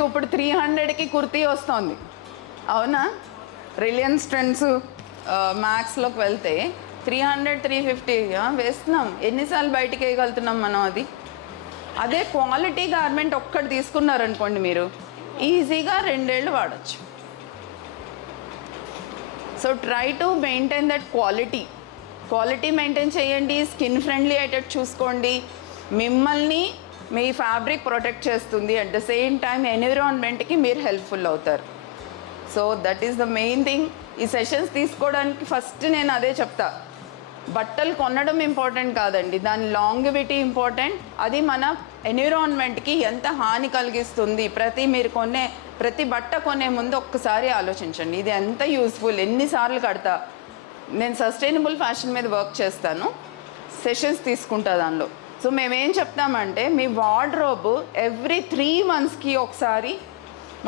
మీకు ఇప్పుడు 300కి కుర్తీ వస్తుంది, అవునా? రిలయన్స్ ట్రెండ్స్ మ్యాక్స్లోకి వెళ్తే 300 350 వేస్తున్నాం. ఎన్నిసార్లు బయటికి వేయగలుగుతున్నాం మనం? అదే క్వాలిటీ గార్మెంట్ ఒక్కటి తీసుకున్నారనుకోండి, మీరు ఈజీగా 2 ఏళ్ళు వాడచ్చు. So try to maintain that quality maintain చేయండి. స్కిన్ ఫ్రెండ్లీ అయ్యేటట్టు చూసుకోండి. మిమ్మల్ని మీ ఫ్యాబ్రిక్ ప్రొటెక్ట్ చేస్తుంది, అట్ ద సేమ్ టైం ఎన్విరాన్మెంట్కి మీరు హెల్ప్ఫుల్ అవుతారు. So that is the main thing. ఈ సెషన్స్ తీసుకోవడానికి ఫస్ట్ నేను అదే చెప్తా, బట్టలు కొనడం ఇంపార్టెంట్ కాదండి, దాని లాంగివిటీ ఇంపార్టెంట్. అది మన ఎన్విరాన్మెంట్కి ఎంత హాని కలిగిస్తుంది. మీరు కొనే ప్రతి బట్ట కొనే ముందు ఒక్కసారి ఆలోచించండి, ఇది ఎంత యూస్ఫుల్, ఎన్నిసార్లు కడతా. నేను సస్టైనబుల్ ఫ్యాషన్ మీద వర్క్ చేస్తాను, సెషన్స్ తీసుకుంటా దానిలో. సో మేమేం చెప్తామంటే, మీ వార్డ్రోబ్ ఎవ్రీ 3 monthsకి ఒకసారి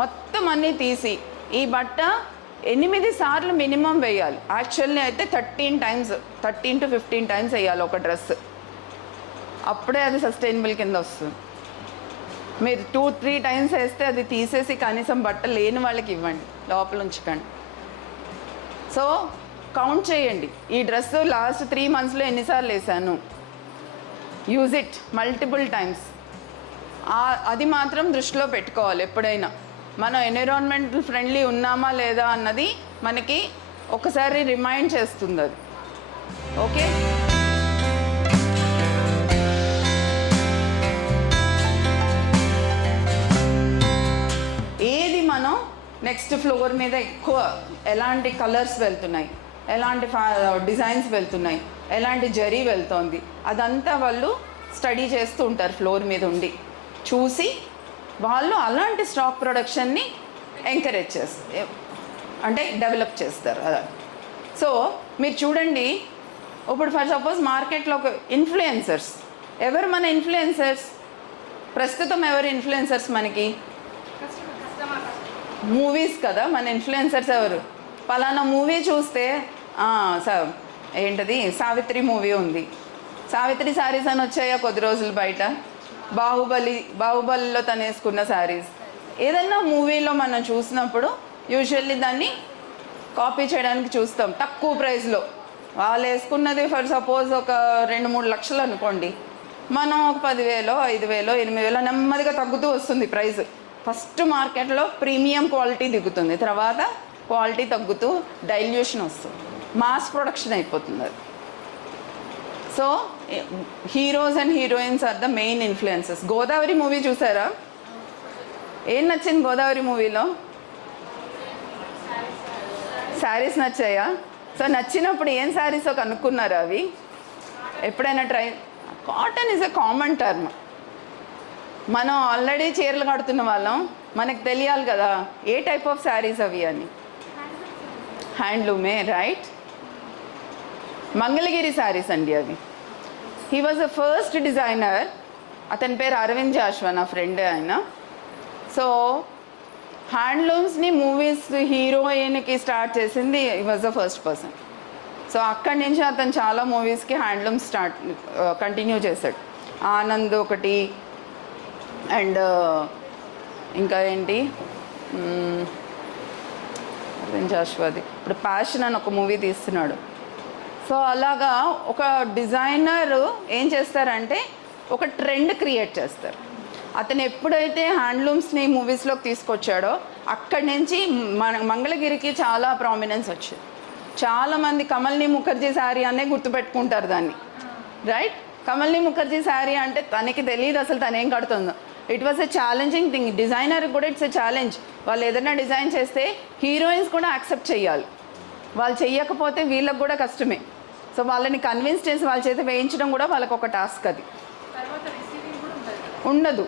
మొత్తం అన్నీ తీసి ఈ బట్ట 8 సార్లు మినిమం వేయాలి. యాక్చువల్లీ అయితే 13 to 15 times వేయాలి ఒక డ్రెస్, అప్పుడే అది సస్టైనబుల్ కింద వస్తుంది. మీరు 2-3 times వేస్తే అది తీసేసి కనీసం బట్ట లేని వాళ్ళకి ఇవ్వండి, లోపల ఉంచకండి. సో కౌంట్ చేయండి, ఈ డ్రెస్ లాస్ట్ 3 monthsలో ఎన్నిసార్లు వేసాను, యూజ్ ఇట్ మల్టిపుల్ టైమ్స్. అది మాత్రం దృష్టిలో పెట్టుకోవాలి. ఎప్పుడైనా మనం ఎన్విరాన్మెంటల్ ఫ్రెండ్లీ ఉన్నామా లేదా అన్నది మనకి ఒకసారి రిమైండ్ చేస్తుంది అది. ఓకే, ఏది మనం నెక్స్ట్ ఫ్లోర్ మీద ఎక్కువ ఎలాంటి కలర్స్ వెళ్తున్నాయి, ఎలాంటి డిజైన్స్ వెళ్తున్నాయి, ఎలాంటి జరీ వెళ్తోంది, అదంతా వాళ్ళు స్టడీ చేస్తూ ఉంటారు. ఫ్లోర్ మీద ఉండి చూసి వాళ్ళు అలాంటి స్టాక్ ప్రొడక్షన్ని ఎంకరేజ్ చేస్తారు, అంటే డెవలప్ చేస్తారు అలా. సో మీరు చూడండి, ఇప్పుడు ఫర్ సపోజ్ మార్కెట్లో ఒక ఇన్ఫ్లుయెన్సర్స్, ఎవరు మన ఇన్ఫ్లుయెన్సర్స్ ప్రస్తుతం? ఎవరు ఇన్ఫ్లుయెన్సర్స్ మనకి? మూవీస్ కదా మన ఇన్ఫ్లుయెన్సర్స్. ఎవరు? పలానా మూవీ చూస్తే ఏంటది, సావిత్రి మూవీ ఉంది, సావిత్రి శారీస్ అని వచ్చాయా కొద్ది రోజులు బయట. బాహుబలిలో తను వేసుకున్న శారీస్, ఏదన్నా మూవీలో మనం చూసినప్పుడు యూజువల్లీ దాన్ని కాపీ చేయడానికి చూస్తాం తక్కువ ప్రైస్లో. వాళ్ళు వేసుకున్నది ఫర్ సపోజ్ ఒక 2-3 లక్షలు అనుకోండి, మనం ఒక 10,000 5,000 8,000 నెమ్మదిగా తగ్గుతూ వస్తుంది ప్రైస్. ఫస్ట్ మార్కెట్లో ప్రీమియం క్వాలిటీ దిగుతుంది, తర్వాత క్వాలిటీ తగ్గుతూ డైల్యూషన్ వస్తుంది, మాస్ ప్రొడక్షన్ అయిపోతుంది అది. So heroes and heroines are the main influences. Godavari movie చూసారా? ఏం నచ్చింది గోదావరి మూవీలో? శారీస్ నచ్చాయా? సో నచ్చినప్పుడు ఏం శారీస్ కనుక్కున్నారా అవి? ఎప్పుడైనా cotton is a common term. మనం ఆల్రెడీ చీరలు కడుతున్న వాళ్ళం, మనకు తెలియాలి కదా ఏ టైప్ ఆఫ్ శారీస్ అవి అని. హ్యాండ్లూమే, రైట్? మంగళగిరి శారీస్ అండి అవి. He was the first designer. అతని పేరు అరవింద్ జాషువా, నా ఫ్రెండ్ ఆయన. సో హ్యాండ్లూమ్స్ని మూవీస్ హీరోయిన్కి స్టార్ట్ చేసింది he was the first person. So అక్కడి నుంచి అతను చాలా మూవీస్కి హ్యాండ్లూమ్స్ కంటిన్యూ చేశాడు. ఆనంద్ ఒకటి, అండ్ ఇంకా ఏంటి అరవింద్ జాషువాది ఇప్పుడు ప్యాషన్ అని ఒక మూవీ తీస్తున్నాడు. సో అలాగా ఒక డిజైనర్ ఏం చేస్తారంటే ఒక ట్రెండ్ క్రియేట్ చేస్తారు. అతను ఎప్పుడైతే హ్యాండ్లూమ్స్ని మూవీస్లోకి తీసుకొచ్చాడో అక్కడి నుంచి మంగళగిరికి చాలా ప్రామినెన్స్ వచ్చింది. చాలామంది కమల్ని ముఖర్జీ శారీ అనే గుర్తుపెట్టుకుంటారు దాన్ని, రైట్? కమల్ని ముఖర్జీ శారీ అంటే తనకి తెలియదు అసలు తను ఏం కడుతుందో. It was a challenging thing. Designer కూడా ఇట్స్ ఎ ఛాలెంజ్. వాళ్ళు ఏదైనా డిజైన్ చేస్తే హీరోయిన్స్ కూడా యాక్సెప్ట్ చేయాలి. వాళ్ళు చెయ్యకపోతే వీళ్ళకి కూడా కష్టమే. సో వాళ్ళని కన్విన్స్ చేసి వాళ్ళ చేత వేయించడం కూడా వాళ్ళకు ఒక టాస్క్. అది ఉండదు.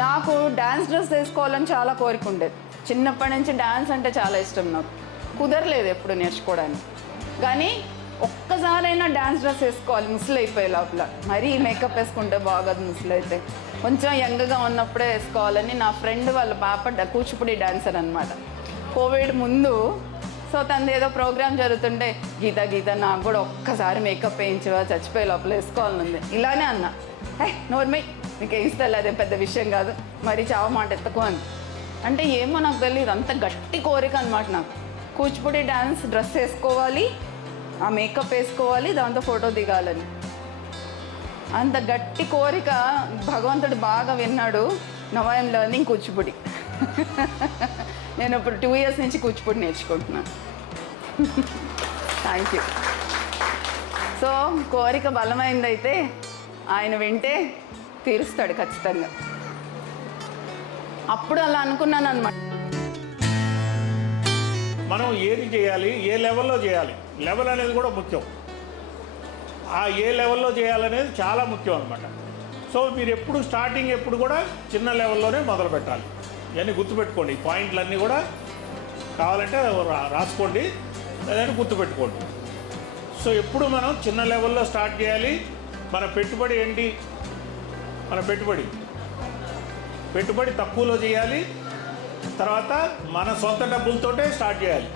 నాకు డ్యాన్స్ డ్రెస్ వేసుకోవాలని చాలా కోరిక ఉండేది. చిన్నప్పటి నుంచి డ్యాన్స్ అంటే చాలా ఇష్టం నాకు. కుదరలేదు ఎప్పుడు నేర్చుకోవడానికి. కానీ ఒక్కసారైనా డ్యాన్స్ డ్రెస్ వేసుకోవాలి ముసలి అయిపోయే లోపల. మరీ మేకప్ వేసుకుంటే బాగోదు ముసలి అయితే. కొంచెం యంగ్గా ఉన్నప్పుడే వేసుకోవాలని నా ఫ్రెండ్ వాళ్ళ పాప కూచిపూడి డాన్సర్ అనమాట. కోవిడ్ ముందు సో తనది ఏదో ప్రోగ్రామ్ జరుగుతుంటే గీత నాకు కూడా ఒక్కసారి మేకప్ వేయించవా, చచ్చిపోయే లోపల వేసుకోవాలని ఉంది. ఇలానే అన్నా, నోర్మై మీకు వేయిస్తాలే, అదే పెద్ద విషయం కాదు, మరీ చావ మాట ఎత్తుకో అని. అంటే ఏమో నాకు తెలియదు, అంత గట్టి కోరిక అనమాట నాకు. కూచిపూడి డ్యాన్స్ డ్రెస్ వేసుకోవాలి, ఆ మేకప్ వేసుకోవాలి, దాంతో ఫోటో దిగాలని. అంత గట్టి కోరిక భగవంతుడు బాగా విన్నాడు. Now I am learning Kuchipudi. నేను ఇప్పుడు 2 years నుంచి కూచిపూడి నేర్చుకుంటున్నాను. Thank you. సో కోరిక బలమైందైతే ఆయన వింటే తీరుస్తాడు ఖచ్చితంగా. అప్పుడు అలా అనుకున్నాను అనమాట. మనం ఏది చేయాలి, ఏ లెవెల్లో చేయాలి, లెవెల్ అనేది కూడా ముఖ్యం. ఆ ఏ లెవెల్లో చేయాలనేది చాలా ముఖ్యం అనమాట. సో మీరు స్టార్టింగ్ ఎప్పుడు కూడా చిన్న లెవెల్లోనే మొదలు పెట్టాలి. ఇవన్నీ గుర్తుపెట్టుకోండి. ఈ పాయింట్లన్నీ కూడా కావాలంటే రాసుకోండి, లేదంటే గుర్తుపెట్టుకోండి. సో ఎప్పుడు మనం చిన్న లెవెల్లో స్టార్ట్ చేయాలి. మన పెట్టుబడి ఏంటి? మన పెట్టుబడి తక్కువలో చేయాలి. తర్వాత మన సొంత డబ్బులతోటే స్టార్ట్ చేయాలి.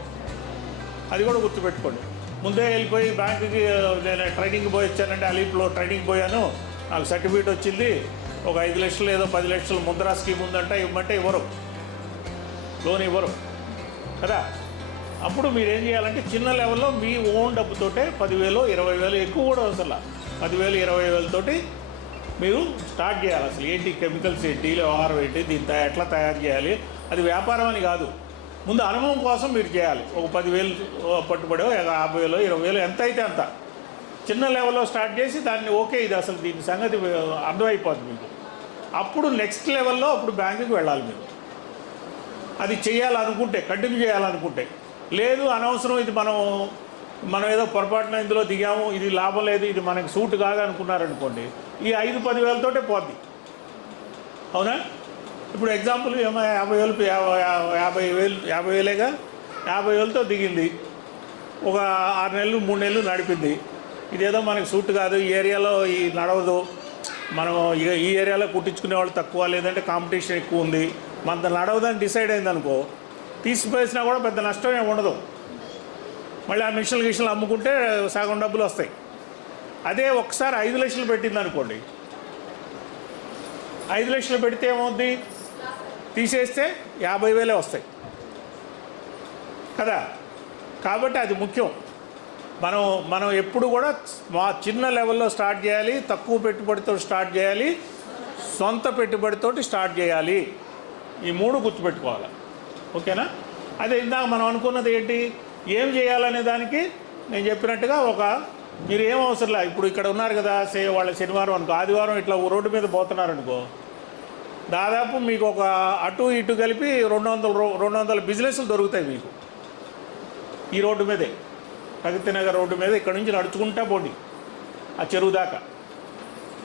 అది కూడా గుర్తుపెట్టుకోండి. ముందే వెళ్ళిపోయి బ్యాంకుకి నేను ట్రైనింగ్ పోయి వచ్చానంటే, అలీప్లో ట్రైనింగ్ పోయాను, నాకు సర్టిఫికేట్ వచ్చింది, ఒక 5 లక్షలు ఏదో 10 లక్షలు ముద్రా స్కీమ్ ఉందంటే ఇవ్వమంటే ఇవ్వరు, లోన్ ఇవ్వరు కదా. అప్పుడు మీరు ఏం చేయాలంటే చిన్న లెవెల్లో మీ ఓన్ డబ్బుతోటే 10,000 20,000, ఎక్కువ కూడా అసలు 10,000 20,000 తోటి మీరు స్టార్ట్ చేయాలి. అసలు ఏంటి కెమికల్స్ ఏంటి, వ్యవహారం ఏంటి, దీన్ని ఎట్లా తయారు చేయాలి, అది వ్యాపారం అని కాదు. ముందు అనుభవం కోసం మీరు చేయాలి. ఒక 10,000 పట్టుబడో 50,000 20,000 ఎంత అయితే అంత చిన్న లెవెల్లో స్టార్ట్ చేసి దాన్ని ఓకే ఇది అసలు దీని సంగతి అర్థమైపోతుంది మీకు. అప్పుడు నెక్స్ట్ లెవెల్లో అప్పుడు బ్యాంకుకి వెళ్ళాలి మీరు. అది చేయాలనుకుంటే, కంటిన్యూ చేయాలనుకుంటే. లేదు అనవసరం, ఇది మనం ఏదో పొరపాటున ఇందులో దిగాము, ఇది లాభం లేదు, ఇది మనకి సూట్ కాదు అనుకున్నారనుకోండి, ఈ 5-10 వేలతోటే పోద్ది. అవునా? ఇప్పుడు ఎగ్జాంపుల్ ఏమో 50,000 50,000తో దిగింది, ఒక 6 నెలలు 3 నెలలు నడిపింది. ఇదేదో మనకి సూట్ కాదు, ఈ ఏరియాలో ఈ నడవదు, మనం ఈ ఏరియాలో కుట్టించుకునే వాళ్ళు తక్కువ, లేదంటే కాంపిటీషన్ ఎక్కువ ఉంది, మన నడవదని డిసైడ్ అయిందనుకో, తీసిపోసినా కూడా పెద్ద నష్టం ఏమి ఉండదు. మళ్ళీ ఆ మిషన్లు అమ్ముకుంటే సగం డబ్బులు వస్తాయి. అదే ఒకసారి 5 లక్షలు పెట్టింది అనుకోండి, 5 లక్షలు పెడితే ఏమవుద్ది, తీసేస్తే 50,000 వస్తాయి కదా. కాబట్టి అది ముఖ్యం. మనం ఎప్పుడు కూడా చిన్న లెవెల్లో స్టార్ట్ చేయాలి, తక్కువ పెట్టుబడితో స్టార్ట్ చేయాలి, సొంత పెట్టుబడితోటి స్టార్ట్ చేయాలి. ఈ 3 గుర్తుపెట్టుకోవాలి. ఓకేనా? అదే ఇందాక మనం అనుకున్నది ఏంటి, ఏం చేయాలనే దానికి నేను చెప్పినట్టుగా మీరు ఏం అవసరంలా. ఇప్పుడు ఇక్కడ ఉన్నారు కదా, వాళ్ళ శనివారం అనుకో, ఆదివారం ఇట్లా రోడ్డు మీద పోతున్నారనుకో, దాదాపు మీకు ఒక అటు ఇటు కలిపి 200 బిజినెస్లు దొరుకుతాయి మీకు ఈ రోడ్డు మీదే. ప్రగతి నగర్ రోడ్డు మీద ఇక్కడ నుంచి నడుచుకుంటా పోండి ఆ చెరువు దాకా.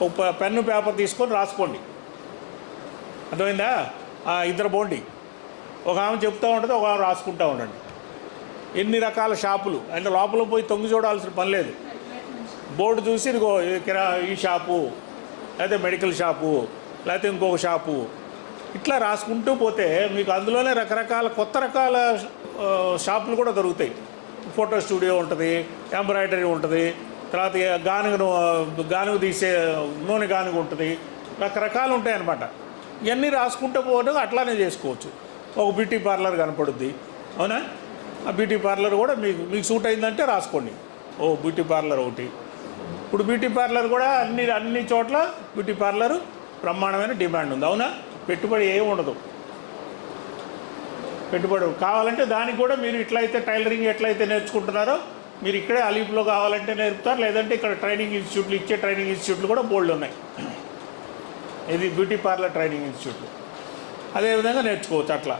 ఒక పెన్ను పేపర్ తీసుకొని రాసుకోండి, అర్థమైందా? 2 పోండి, ఒక ఆమె చెప్తూ ఉంటుంది, ఒక ఆమె రాసుకుంటూ ఉండండి. ఎన్ని రకాల షాపులు అంటే లోపల పోయి తొంగి చూడాల్సిన పని లేదు. బోర్డు చూసి ఇదిగో ఈ షాపు, లేకపోతే మెడికల్ షాపు, లేకపోతే ఇంకొక షాపు, ఇట్లా రాసుకుంటూ పోతే మీకు అందులోనే కొత్త రకాల షాపులు కూడా దొరుకుతాయి. ఫోటో స్టూడియో ఉంటుంది, ఎంబ్రాయిడరీ ఉంటుంది, తర్వాత గానుగు తీసే నూనె గానుగు ఉంటుంది, రకరకాలు ఉంటాయి అన్నమాట. ఇవన్నీ రాసుకుంటూ పోవడం అట్లానే చేసుకోవచ్చు. ఒక బ్యూటీ పార్లర్ కనపడుద్ది, అవునా? ఆ బ్యూటీ పార్లర్ కూడా మీకు సూట్ అయిందంటే రాసుకోండి, బ్యూటీ పార్లర్ ఒకటి. ఇప్పుడు బ్యూటీ పార్లర్ కూడా అన్ని చోట్ల బ్యూటీ పార్లర్ బ్రహ్మాండమైన డిమాండ్ ఉంది, అవునా? పెట్టుబడి ఏమి ఉండదు. పెట్టుబడి కావాలంటే దానికి కూడా మీరు ఇట్లయితే టైలరింగ్ ఎట్లయితే నేర్చుకుంటున్నారో మీరు ఇక్కడే అలీప్లో కావాలంటే నేర్పుతారు, లేదంటే ఇక్కడ ట్రైనింగ్ ఇన్స్టిట్యూట్లు ఇచ్చే ట్రైనింగ్ ఇన్స్టిట్యూట్లు కూడా బోల్డ్ ఉన్నాయి. ఇది బ్యూటీ పార్లర్ ట్రైనింగ్ ఇన్స్టిట్యూట్లు, అదేవిధంగా నేర్చుకోవచ్చు అట్లా.